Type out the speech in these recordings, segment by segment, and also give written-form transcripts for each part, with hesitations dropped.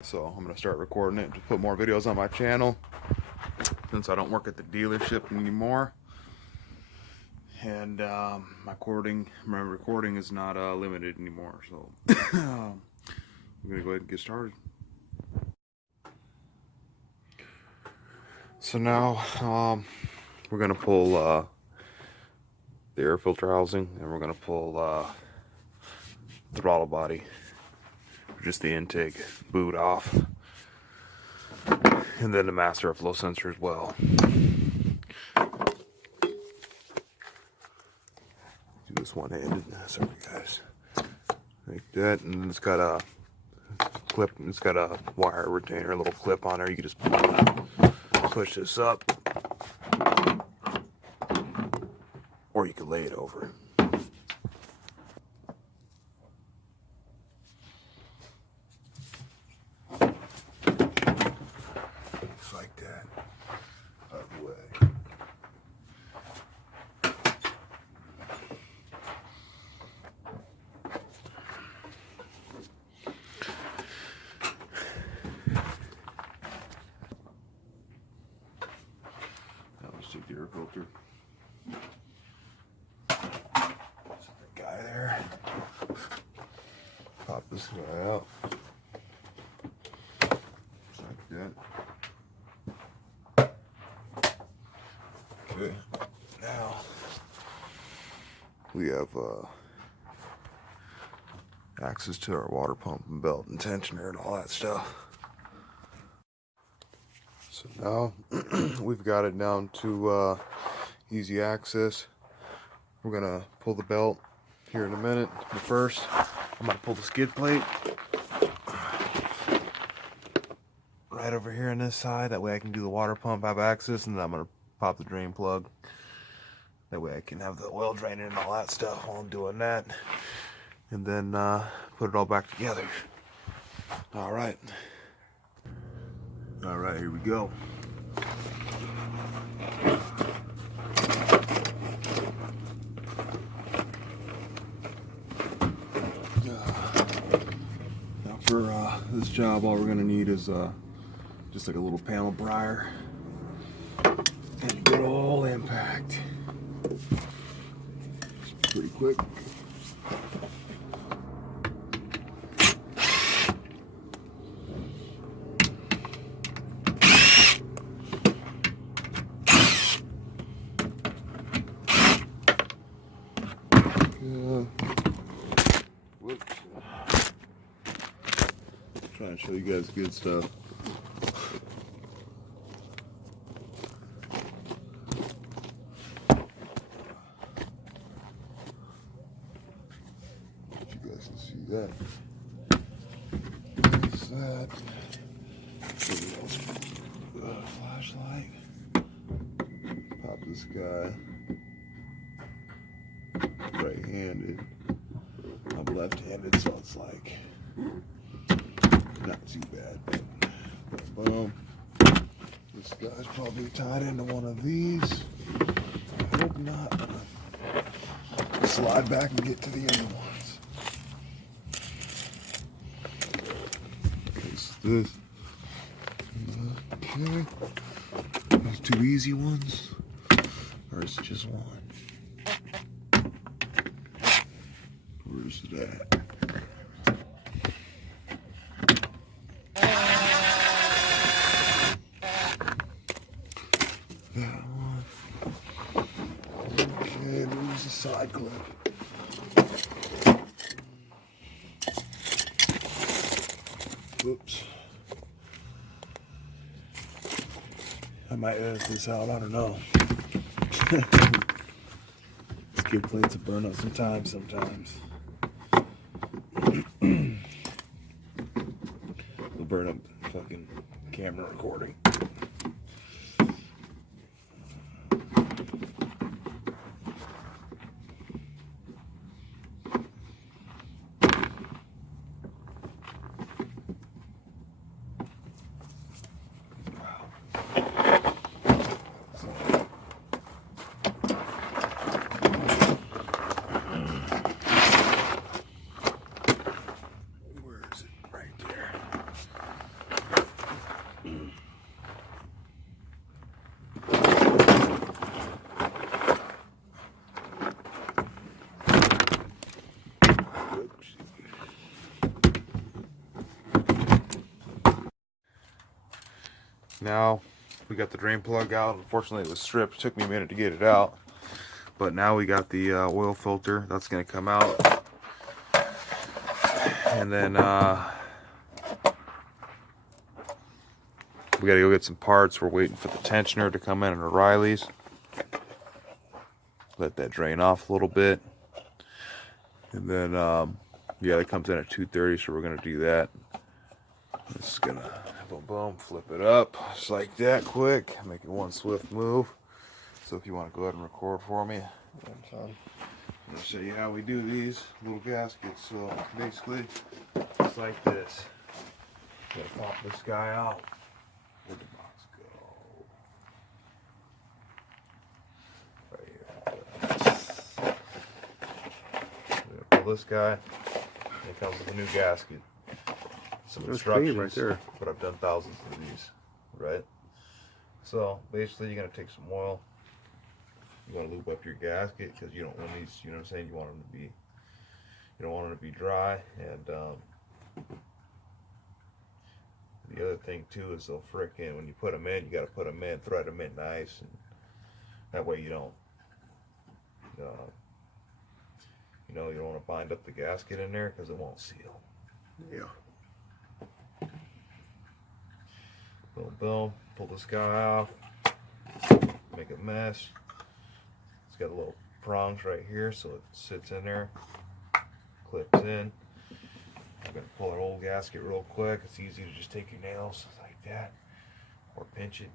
So I'm going to start recording it to put more videos on my channel since I don't work at the dealership anymore. And my recording is not limited anymore. So I'm going to go ahead and get started. So now we're going to pull the air filter housing, and we're going to pull the throttle body, just the intake boot off, and then the master flow sensor as well. Do this one-handed. Sorry guys. Like that, and it's got a clip. It's got a wire retainer, a little clip on there. You can just push this up, or you can lay it over. Just like that. Out of the way. Now let's take the air filter. Guy there. Pop this guy out. Just like that. Okay. Now we have access to our water pump and belt and tensioner and all that stuff. So now we've got it down to easy access. We're gonna pull the belt here in a minute, but first I'm gonna pull the skid plate right over here on this side. That way I can do the water pump, have access, and then I'm gonna pop the drain plug. That way I can have the oil draining and all that stuff while I'm doing that, and then put it all back together. All right, here we go. For this job, all we're going to need is just like a little panel briar and a good old impact. It's pretty quick. Whoops. Trying to show you guys good stuff. If you guys can see that. There's that. Flashlight. Pop this guy. Right-handed. I'm left-handed, so it's like not too bad. Boom. This guy's probably tied into one of these. I hope not. Slide back and get to the other ones. Place this. Okay. Those two easy ones. Or is it just one? Where's that? That one. Okay, there's a side clip. Oops. I might edit this out, I don't know. Skid plates will burn up sometimes. They'll burn up the fucking camera recording. Where is it? Right there. Now we got the drain plug out. Unfortunately, it was stripped. It took me a minute to get it out. But now we got the oil filter. That's going to come out. And then we got to go get some parts. We're waiting for the tensioner to come in at O'Reilly's. Let that drain off a little bit. And then, yeah, that comes in at 230, so we're going to do that. Just going to, boom, boom, flip it up. Just like that, quick. Make it one swift move. So if you want to go ahead and record for me. I'm going to show you how we do these little gaskets. So basically, it's like this. Got to pop this guy out. Where'd the box go? Right here. We're gonna pull this guy. It comes with a new gasket. Some instructions. Right there. But I've done thousands of these, right? So basically, you're gonna take some oil. You want to lube up your gasket because you don't want these. You know what I'm saying? You want them to be. You don't want them to be dry. And the other thing too is they'll frickin' when you put them in, you got to put them in, thread them in nice, and that way you don't. You know, you don't want to bind up the gasket in there because it won't seal. Yeah. Boom, boom. Pull this guy off. Make a mess. It's got a little prongs right here, so it sits in there. Clips in. I'm going to pull an old gasket real quick. It's easy to just take your nails like that, or pinch it.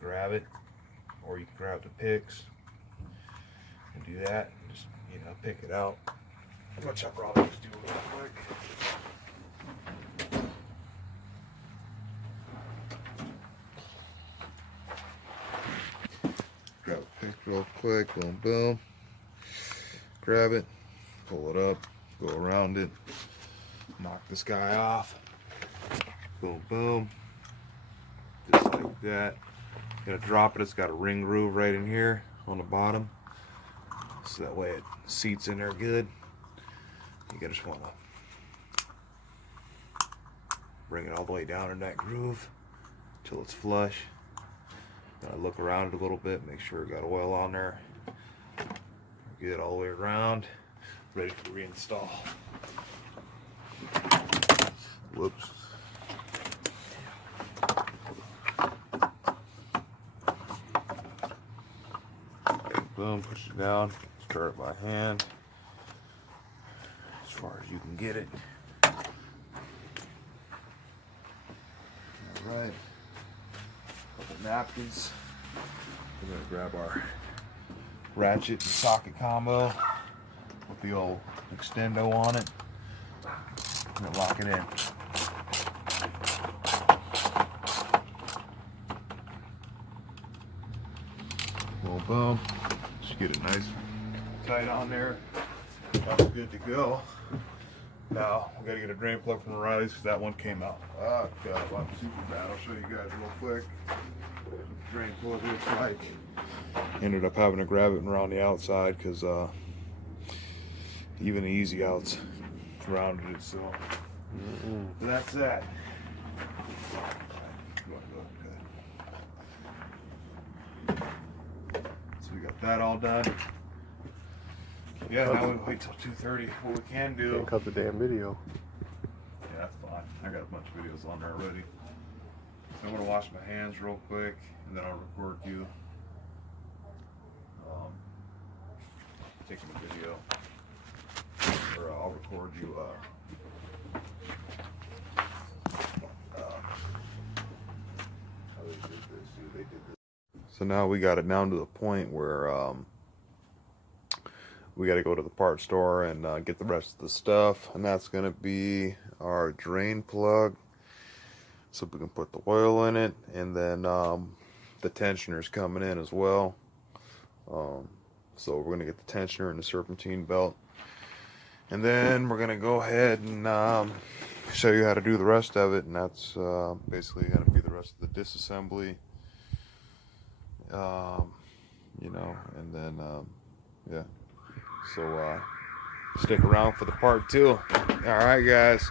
Grab it, or you can grab the picks and do that, and just, you know, pick it out. Which I'll probably just do real quick. Grab a pick real quick, boom, boom. Grab it, pull it up, go around it, knock this guy off. Boom, boom. Just like that. Gonna drop it. It's got a ring groove right in here on the bottom, so that way it seats in there good. You just want to bring it all the way down in that groove till it's flush. Gotta look around it a little bit, make sure it got oil on there. Good all the way around. Ready to reinstall. Whoops. Boom, push it down, start it by hand as far as you can get it. Alright, couple napkins. We're going to grab our ratchet and socket combo with the old extendo on it. I'm going to lock it in. Boom, boom. Just get it nice tight on there. That's good to go. Now we gotta get a drain plug from O'Reilly's because that one came out. Oh god, I'm super bad. I'll show you guys real quick. Drain plug looks like. Ended up having to grab it around the outside because even the easy outs rounded it. So that's that. So we got that all done. Yeah, now we wait till 2:30. What we can do. Can't cut the damn video. Yeah, that's fine. I got a bunch of videos on there already. So I'm gonna wash my hands real quick, and then I'll record you taking a video, or I'll record you. How they did this? They did this. So now we got it down to the point where we got to go to the part store and get the rest of the stuff, and that's going to be our drain plug, so we can put the oil in it, and then the tensioner's coming in as well. So we're going to get the tensioner and the serpentine belt, and then we're going to go ahead and show you how to do the rest of it, and that's basically going to be the rest of the disassembly, you know, and then yeah. So stick around for the part 2. All right, guys.